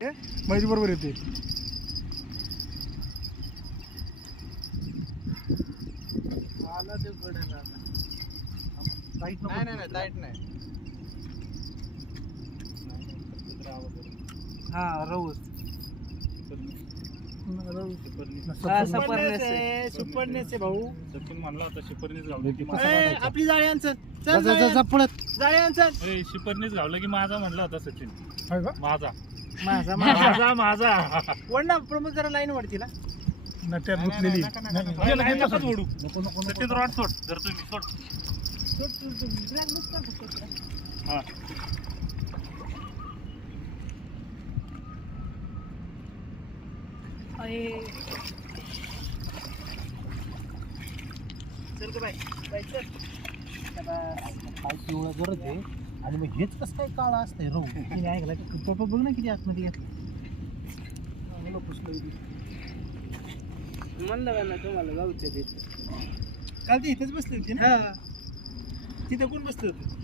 माहिती बरोबर येते. आला ते गड्याला आता. टाईट नाही नाही नाही टाईट नाही. हा रवस सुपरनेस आहे भाऊ. सचिन म्हणला होता शिपरणीच घावलं की ए, आपली जाळी आणचल. चल जाळी आणचल. शिपरणीच घावलं की माझा म्हणला होता सचिन. माझा माझा माझा माझा वड ना प्रमोद जरा लाईन वरतीला. नट्यात गुंतलेली. नकाच ओढू. सचिन रॉड सोड जर तुम्ही सोड. हा चल ग बाई बाई चल. काय पिवळा गरज आहे आणि मग हेच कसं काय काळा असतंय रव. तिने ऐकलं का पप्पा बघ ना किती आतमध्ये घेतलं. म्हणलं का ना तुम्हाला गावच्या तिथे. काल ती इथेच बसली होती ना. तिथं कोण बसलं होतं.